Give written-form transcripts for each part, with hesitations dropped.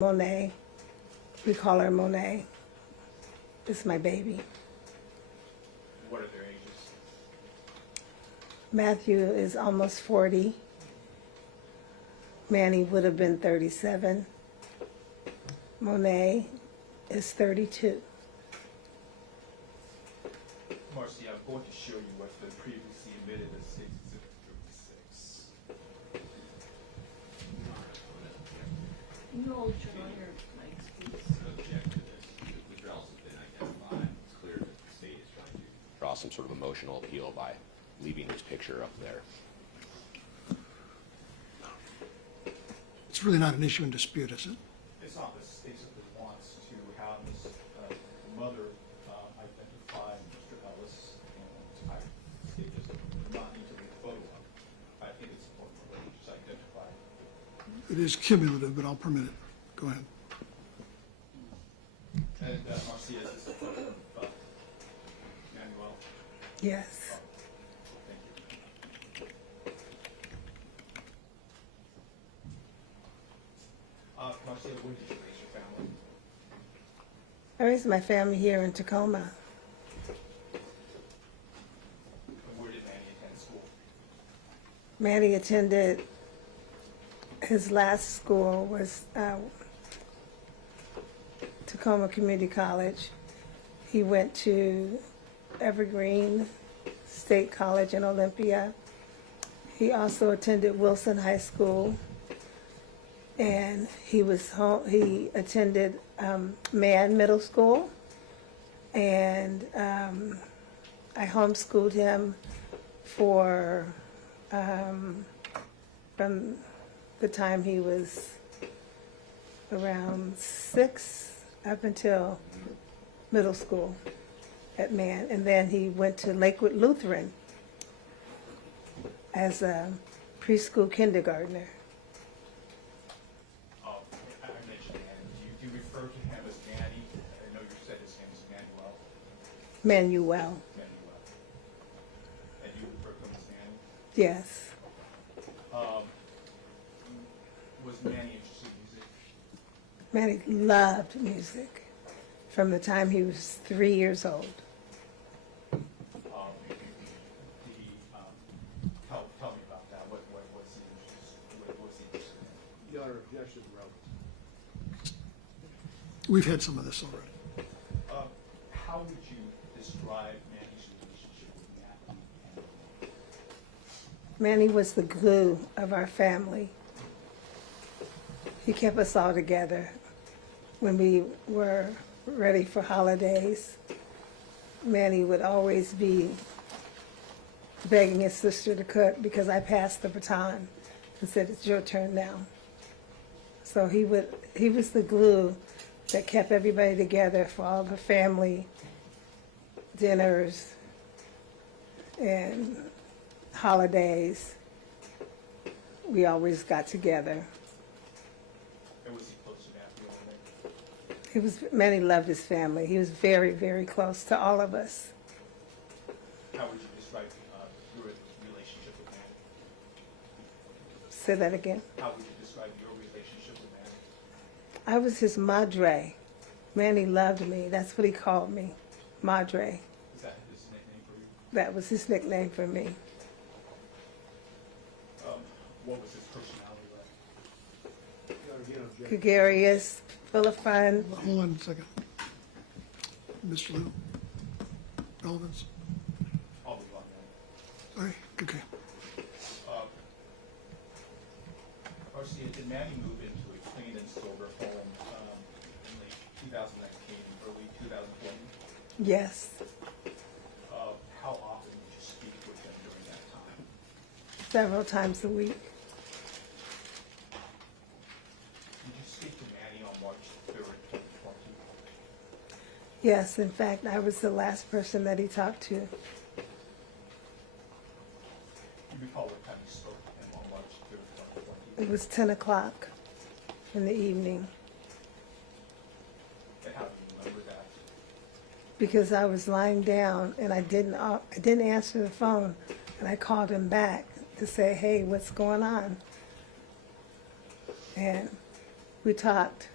Monet. We call her Monet. This is my baby. What are their ages? Matthew is almost 40. Manny would have been 37. Monet is 32. Marcy, I'm going to show you what's been previously admitted as State Exhibit 36. Can you hold your mics, please? Object to this. The withdrawals have been identified. It's clear that the state is trying to draw some sort of emotional appeal by leaving this picture up there. It's really not an issue in dispute, is it? This office basically wants to have this mother identify Mr. Ellis, and I think this does not need to be a photo op. I think it's important for you to just identify. It is cumulative, but I'll permit it. Go ahead. And Marcy, is this a photo of Manuel? Yes. Thank you. Marcia, where did you raise your family? I raised my family here in Tacoma. And where did Manny attend school? Manny attended, his last school was Tacoma Community College. He went to Evergreen State College in Olympia. He also attended Wilson High School, and he attended Mann Middle School, and I homeschooled him for from the time he was around 6 up until middle school at Mann, and then he went to Lakewood Lutheran as a preschool kindergartner. I mentioned Manny. Do you refer to him as Manny? I know you said his name is Manuel. Manuel, Manuel. And you refer to him as Manny? yes. Was Manny interested in music? Manny loved music from the time he was 3 years old. Tell me about that. What was he interested in? Your Honor, objection, relevant. We've had some of this already. How would you describe Manny's relationship with Matthew? Manny was the glue of our family. He kept us all together when we were ready for holidays. Manny would always be begging his sister to cook because I passed the baton and said, "It's your turn now." So he was the glue that kept everybody together for all the family dinners and holidays. We always got together. And was he close to Matthew? Manny loved his family. He was very, very close to all of us. How would you describe your relationship with Manny? Say that again. How would you describe your relationship with Manny? I was his madre. Manny loved me. That's what he called me, madre. Is that his nickname for you? That was his nickname for me. What was his personality like? Your Honor, again, objection. Gregarious, full of fun. Hold on a second. Mr. Liu? Relevance? I'll move on then. Sorry? Okay. Marcia, did Manny move into a clean and sober home in late 2019, early 2020? Yes, How often did you speak with him during that time? several times a week. Did you speak to Manny on March 3rd, 2020? Yes, in fact, I was the last person that he talked to. You recall what time you spoke to him on March 3rd, 2020? It was 10 o'clock in the evening And how do you remember that? because I was lying down and I didn't answer the phone, and I called him back to say, "Hey, what's going on?" And we talked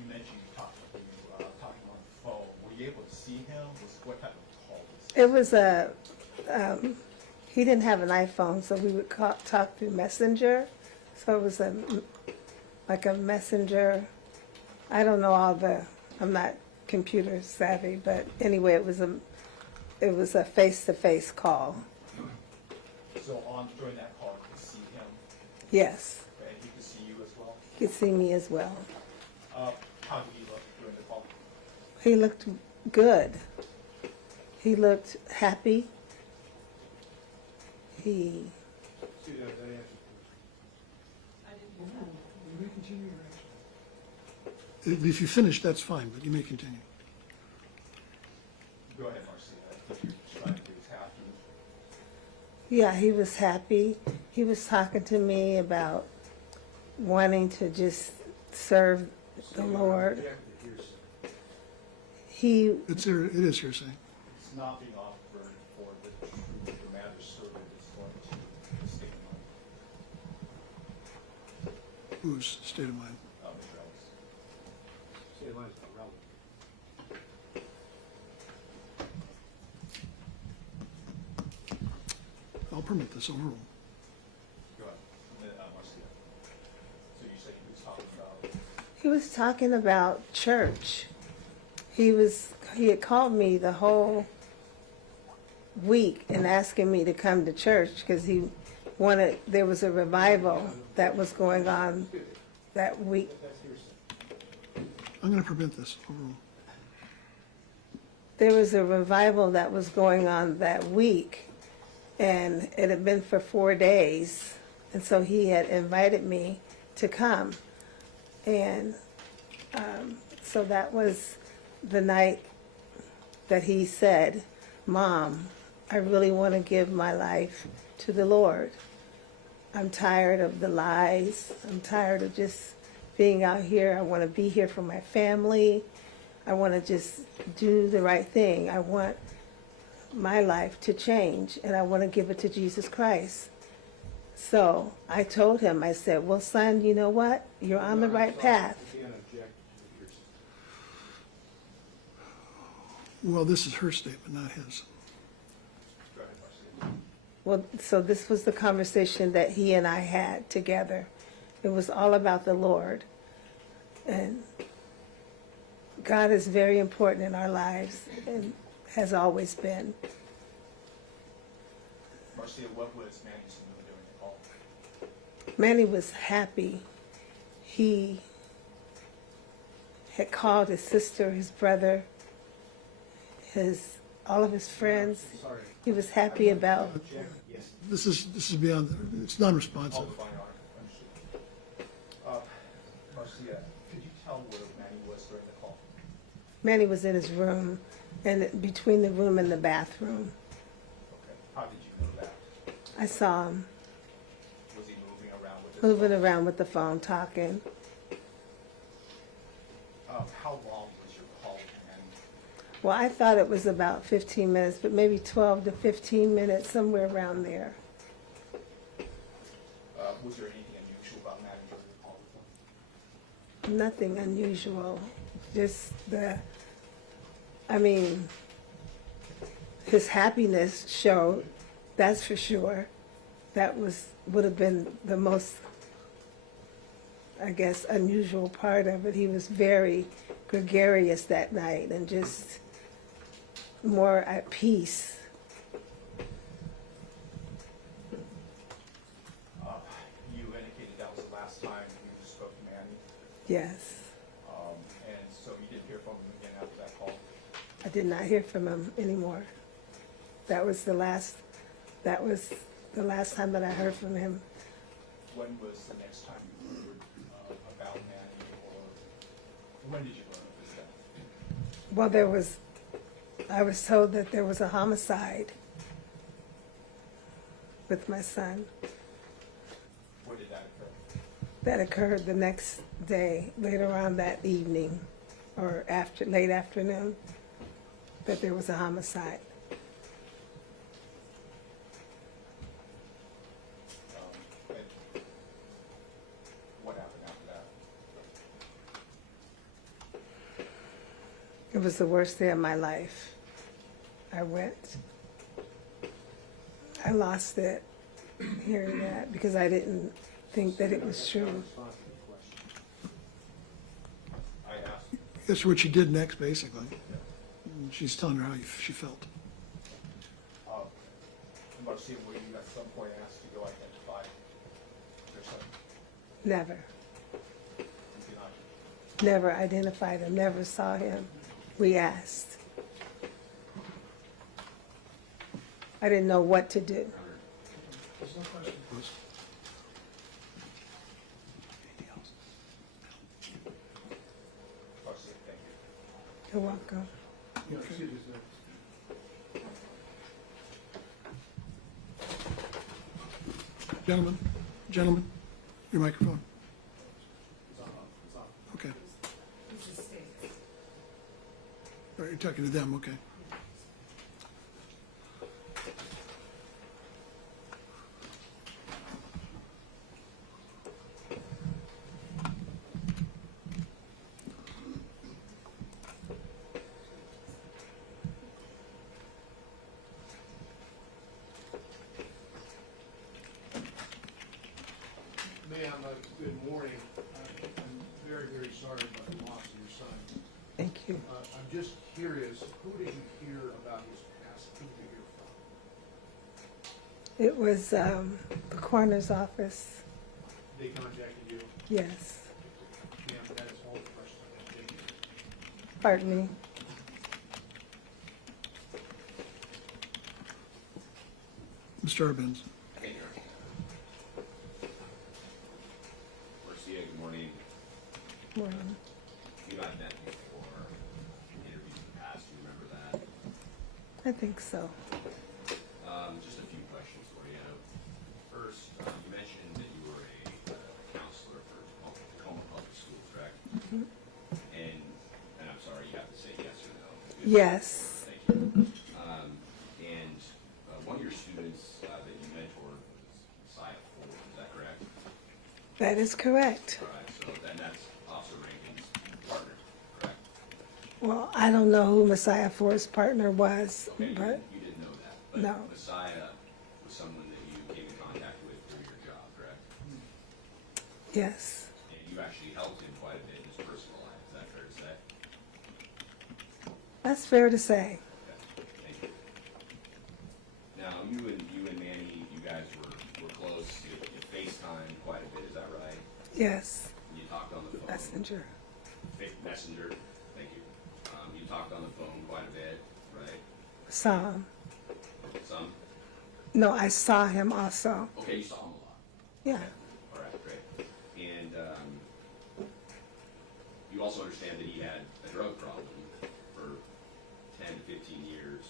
you mentioned you talked talking on the phone. Were you able to see him? What type of call was it? It was he didn't have an iPhone, so we would talk through Messenger. So it was like a messenger. I don't know I'm not computer savvy, but anyway, it was a face-to-face call. So during that call, you could see him, Yes, and he could see you as well? he could see me as well. How did he look during the call? He looked good. He looked happy. He, See, that answers I didn't hear that. You may continue your answer. If you finish, that's fine, but you may continue. Go ahead, Marcia. I think you're trying to be happy. yeah, he was happy. He was talking to me about wanting to just serve the Lord. object to hearsay. He, It is hearsay. It's not being offered for the truth of the matter servant is going to the state of mind. Whose state of mind? Mr. Ellis. State line is not relevant. I'll permit this overrule. Go ahead, Marcia. So you said he was talking about, he was talking about church. He had called me the whole week and asking me to come to church because there was a revival that was going on that week. That's hearsay. I'm going to permit this overrule. There was a revival that was going on that week, and it had been for 4 days, and so he had invited me to come. And so that was the night that he said, "Mom, I really want to give my life to the Lord. I'm tired of the lies. I'm tired of just being out here. I want to be here for my family. I want to just do the right thing. I want my life to change, and I want to give it to Jesus Christ." So I told him, I said, "Well, son, you know what? You're on the right path." You can't object to hearsay. Well, this is her statement, not his. go ahead, Marcia. Well, so this was the conversation that he and I had together. It was all about the Lord. And God is very important in our lives and has always been. Marcia, what was Manny's mood during the call? Manny was happy. He had called his sister, his brother, all of his friends. Sorry. He was happy about. Object, yes. This is beyond, it's non-responsive. All the fine art, understood. Marcia, could you tell where Manny was during the call? Manny was in his room, and between the room and the bathroom. Okay. How did you know that? I saw him Was he moving around with his moving phone? around with the phone, talking. How long was your call with Manny? Well, I thought it was about 15 minutes, but maybe 12 to 15 minutes, somewhere around there. Was there anything unusual about Manny during the call with him? Nothing unusual, just his happiness showed, that's for sure. That would have been the most, I guess, unusual part of it. He was very gregarious that night and just more at peace. You indicated that was the last time you spoke to Manny, Yes. and so you didn't hear from him again after that call? I did not hear from him anymore. That was the last time that I heard from him. When was the next time you heard about Manny, or when did you learn of his death? Well, I was told that there was a homicide with my son. Where did that occur? That occurred the next day, later on that evening, or late afternoon, that there was a homicide. And what happened after that? It was the worst day of my life. I lost it hearing that because I didn't think that it was true. Response to the question. I asked, That's what she did next, basically. And she's telling her how she felt. I'm about to see where you at some point asked to go identify their son. Never, You cannot. never identified him, never saw him. We asked. I didn't know what to do. There's no question. About to say thank you. You're welcome. Yeah, excuse me, sir. Gentlemen, your microphone. It's on. Okay. All right, you're talking to them, okay. Ma'am, good morning. I'm very, very sorry about the loss of your son. Thank you. I'm just curious, who did you hear about his past? Who did you hear from? It was the coroner's office. They contacted you? Yes. Ma'am, that is all the questions I have. Thank you. Pardon me. Mr. Urbans. Hey, Eric. Marcia, good morning. Morning. You and I met before, interviews in the past, do you remember that? I think so. Just a few questions for you. First, you mentioned that you were a counselor for Tacoma Public Schools, correct? And I'm sorry, you have to say yes or no. Yes. Thank you. And one of your students that you mentored was Messiah Ford, is that correct? That is correct. All right, so then that's Officer Rankin's partner, correct? Well, I don't know who Messiah Ford's partner was, Okay, but you didn't know that, but No. Messiah was someone that you came in contact with through your job, correct? yes. And you actually helped him quite a bit in his personal life, is that fair to say? That's fair to say. Okay, thank you. Now, you and Manny, you guys were close, you FaceTimed quite a bit, is that right? Yes. You talked on the phone. Messenger. Messenger, thank you. You talked on the phone quite a bit, right? Saw him. Some? No, I saw him also. Okay, you saw him a lot. Yeah. All right, great. And you also understand that he had a drug problem for 10 to 15 years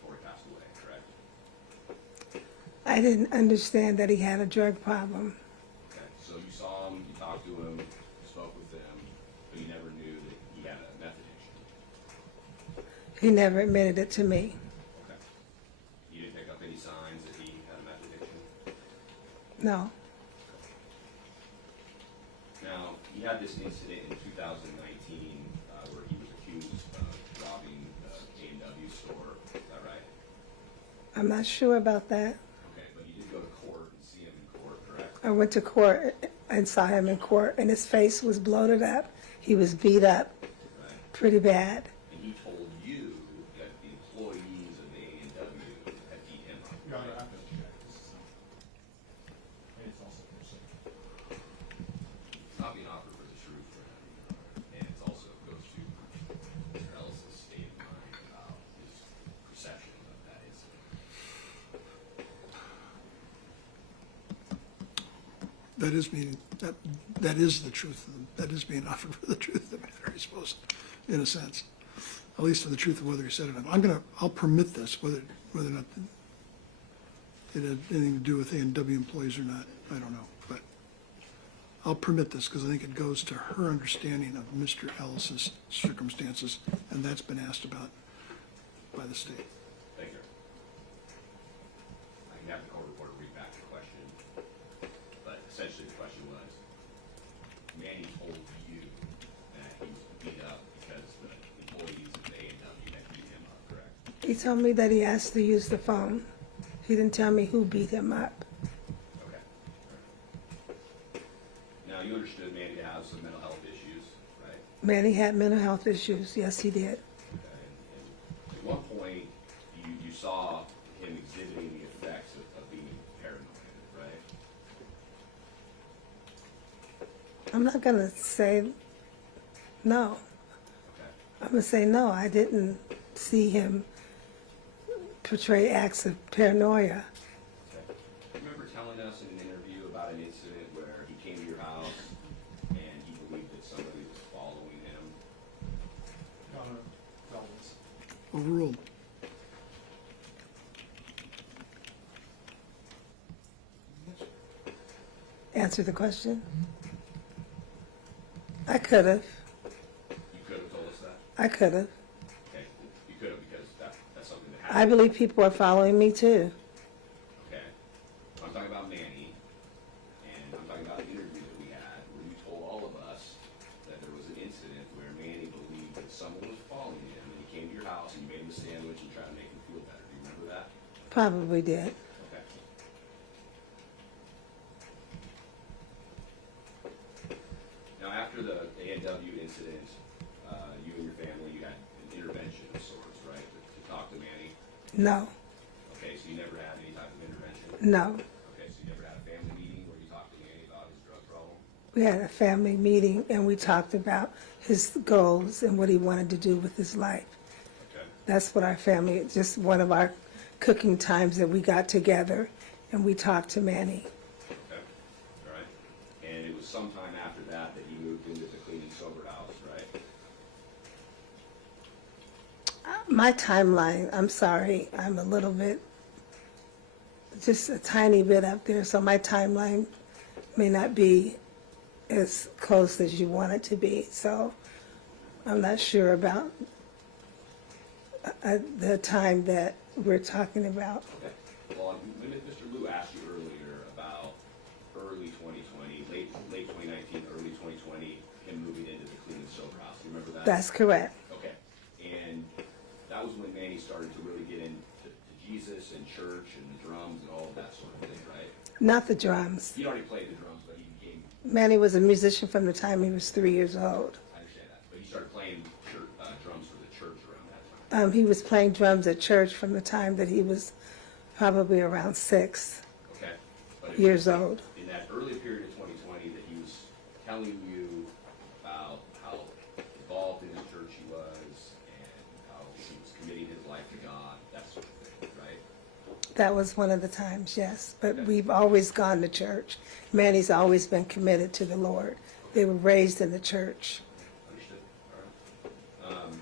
before he passed away, correct? I didn't understand that he had a drug problem. Okay, so you saw him, you talked to him, you spoke with him, but you never knew that he had a meth addiction. He never admitted it to me. Okay. You didn't pick up any signs that he had a meth addiction? No. Now, he had this incident in 2019 where he was accused of robbing the A&W store, is that right? I'm not sure about that. Okay, but you did go to court and see him in court, correct? I went to court and saw him in court, and his face was bloated up. He was beat up Right. pretty bad. And he told you that the employees of the A&W had beat him up. Your Honor, right? I'm going to check. This is and it's also hearsay. It's not being offered for the truth for him, Your Honor. And it also goes to Mr. Ellis's state of mind about his perception of that incident. That is the truth. That is being offered for the truth of the matter, I suppose, in a sense. At least for the truth of whether he said it or not. I'll permit this, whether or not it had anything to do with A&W employees or not, I don't know. But I'll permit this because I think it goes to her understanding of Mr. Ellis's circumstances, and that's been asked about by the state. Thank you. I can have the court reporter read back the question, but essentially the question was, Manny told you that he was beat up because the employees He told me that he asked to use the phone. He didn't tell me who beat him up. Okay. Now, you understood Manny to have some mental health issues, right? Manny had mental health issues. Yes, he did. Okay. And at one point, you saw him exhibiting the effects of being paranoid, right? I'm not going to say no. Okay. I'm going to say no. I didn't see him portray acts of paranoia. Okay. Remember telling us in an interview about an incident where he came to your house and he believed that somebody was following him? Your Honor, relevance. Overruled. Answer the question. I could have. You could have told us that? I could have. Okay. You could have because that's something that I happened. believe people are following me too. Okay. I'm talking about Manny, and I'm talking about an interview that we had where you told all of us that there was an incident where Manny believed that someone was following him, and he came to your house and you made him a sandwich and tried to make him feel better. Do you remember that? Probably did. Okay. Now, after the A&W incident, you and your family, you had an intervention of sorts, right, to talk to Manny? No, Okay, so you never had any type of intervention? no. Okay, so you never had a family meeting where you talked to Manny about his drug problem? We had a family meeting and we talked about his goals and what he wanted to do with his life. Okay. That's what our family, just one of our cooking times that we got together and we talked to Manny. Okay, all right. And it was sometime after that that you moved into the clean and sober house, right? My timeline, I'm sorry, I'm a little bit, just a tiny bit up there, so my timeline may not be as close as you want it to be. So I'm not sure about the time that we're talking about. Okay. Well, Mr. Liu asked you earlier about early 2020, late 2019, early 2020, him moving into the clean and sober house. You remember that? That's correct. Okay. And that was when Manny started to really get into Jesus and church and the drums and all of that sort of thing, right? Not the drums. He already played the drums, but he became, Manny was a musician from the time he was 3 years old. I understand that, but he started playing drums for the church around that time. He was playing drums at church from the time that he was probably around 6 Okay. But years old. in that early period of 2020 that he was telling you about how involved in his church he was and how he was committing his life to God, that sort of thing, right? That was one of the times, yes. But we've always gone to church. Manny's always been committed to the Lord. They were raised in the church. Understood. All right.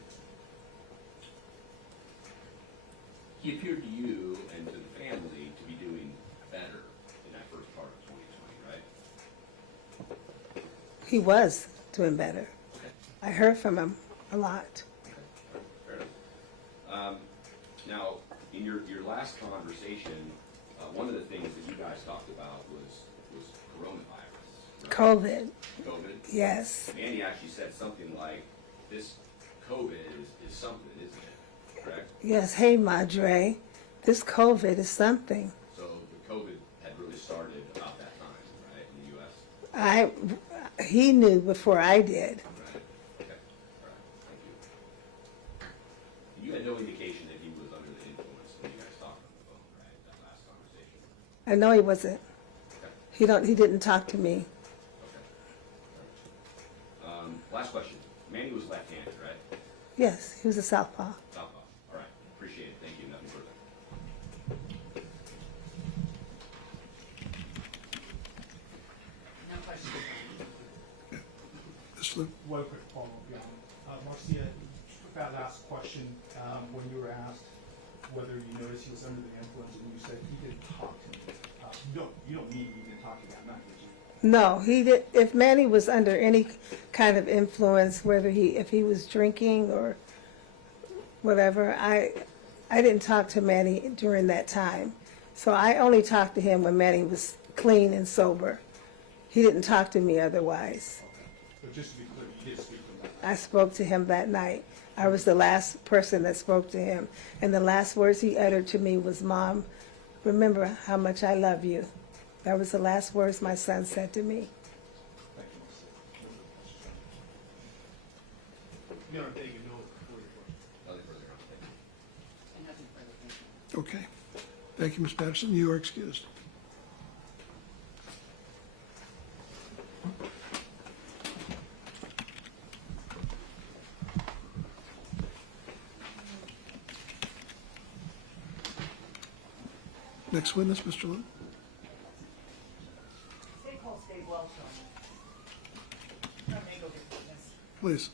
He appeared to you and to the family to be doing better in that first part of 2020, right? He was doing better. Okay. I heard from him a lot. Okay. All right. Fair enough. Now, in your last conversation, one of the things that you guys talked about was coronavirus. Right? COVID, COVID. yes. Manny actually said something like, "This COVID is something, isn't it?" Correct. Yes, hey, Madre, this COVID is something. So the COVID had really started about that time, right, in the U.S. He knew before I did. Right. Okay. All right. Thank you. You had no indication that he was under the influence when you guys talked on the phone, right? That last conversation. I know he wasn't. Okay. He didn't talk to me. Okay. All right. Last question. Manny was left-handed, right? Yes, he was a southpaw. Southpaw. All right. Appreciate it. Thank you. Nothing further. No questions. Mr. Liu? One quick follow-up, Your Honor. Marcia, that last question, when you were asked whether you noticed he was under the influence, and you said he didn't talk to me. You don't mean he didn't talk to you that night, did you? No, he did. If Manny was under any kind of influence, if he was drinking or whatever, I didn't talk to Manny during that time. So I only talked to him when Manny was clean and sober. He didn't talk to me otherwise. But just to be clear, you did speak to him that night. I spoke to him that night. I was the last person that spoke to him. And the last words he uttered to me was, "Mom, remember how much I love you." That was the last words my son said to me. Thank you, Ms. Your Honor, thank you. No further questions. Nothing further, Your Honor. Thank you. And nothing further, thank you. Okay. Thank you, Ms. Patterson. You are excused. Next witness, Mr. Lynn. State Hall, State Welch on. I'm Eagle witness. Please.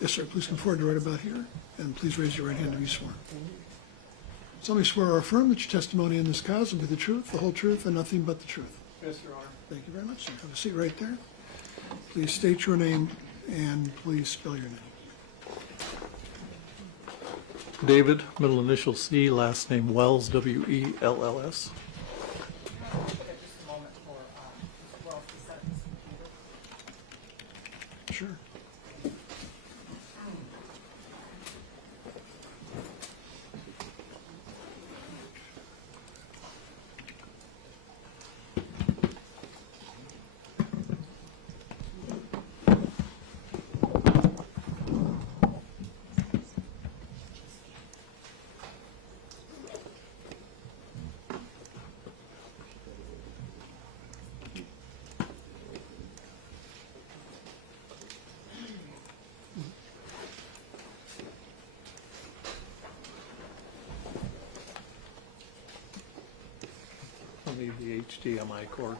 Yes, sir. Please come forward to right about here, and please raise your right hand to be sworn. Solemnly swear or affirm that your testimony in this cause will be the truth, the whole truth, and nothing but the truth. Yes, Your Honor. Thank you very much, sir. Have a seat right there. Please state your name and please spell your name. David, middle initial C, last name Wells, W-E-L-L-S. Just a moment for Mr. Wells to set up his computer. Sure. I'll need the HDMI cord.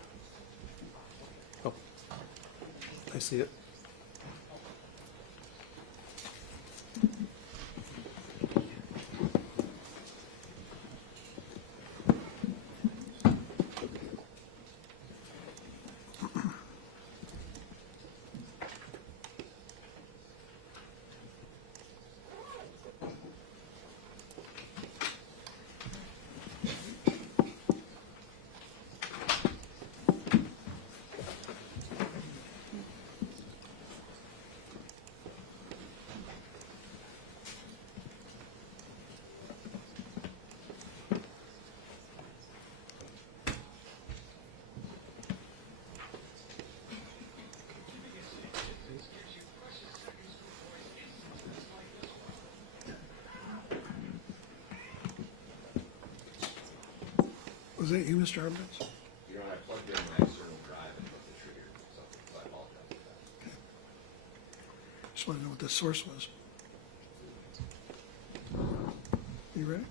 Oh, I see it. Was that you, Mr. Arbitz? Your Honor, I plugged in my external drive and it triggered something, so I apologize for that. Just want to know what the source was. You ready?